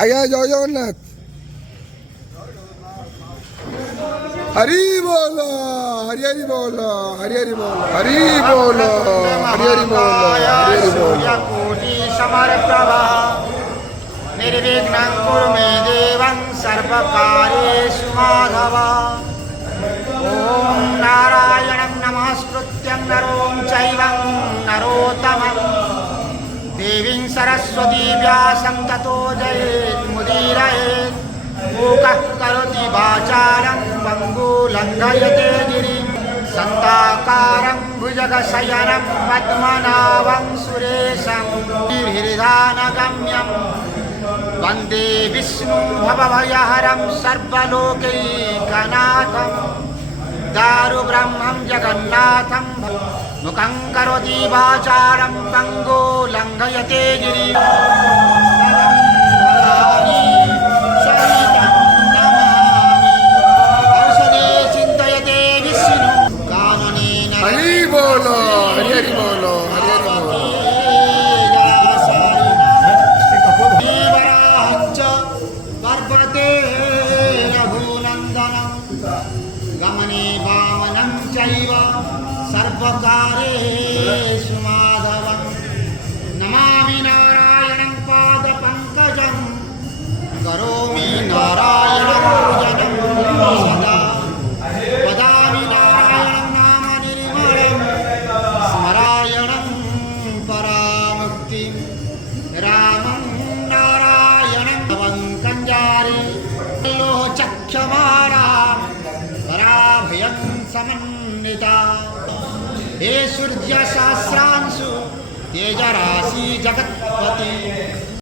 ଆଜ୍ଞା ଜୟ ଜଗନ୍ନାଥ। ହରି ବୋଲ ହରି ହରି ବୋଲ ହରି ହରି ବୋଲ ହରି ବୋଲ ହରି ହରି ବୋଲ ହରି ବୋଲ। समर्प्रभा निर्विघ्नं कुरु मे देवं सर्वकार्येषु माधव। ॐ नारायणं नमस्कृत्यं नरों चैवं नरोत्तमं देवीं सरस्वती व्यासं ततो जयेन्मुदीरयेत्। मूकः करोति वाचालं पङ्गुं लङ्घयते गिरिं शान्ताकारं भुजगशयनं पद्मनाभं सुरेशं हृदानगम्यं वन्दे विष्णुं भवभयहरं सर्वलोकैकनाथं दारुब्रह्मं जगन्नाथं मुखं करोति वाचालं पङ्गुं लङ्घयते गिरिं हरि बोलो हरि हरि बोलो हरि हरि बोलो। पर्वते रघुनन्दनं गमने वामनं चैव सर्वकार्येषु माधवं। नमामि नारायणं पादपङ्कजं करोमि नारायणं पूजनं सदा। वदामि नारायणं नाम निर्मलं स्मरायणं परामुक्तिं रामं नारायणं भवं कञ्जारी लोचक्षमारां पराभयं समन्विता। हे सूर्यसहस्रांशु तेजराशि जगत्पति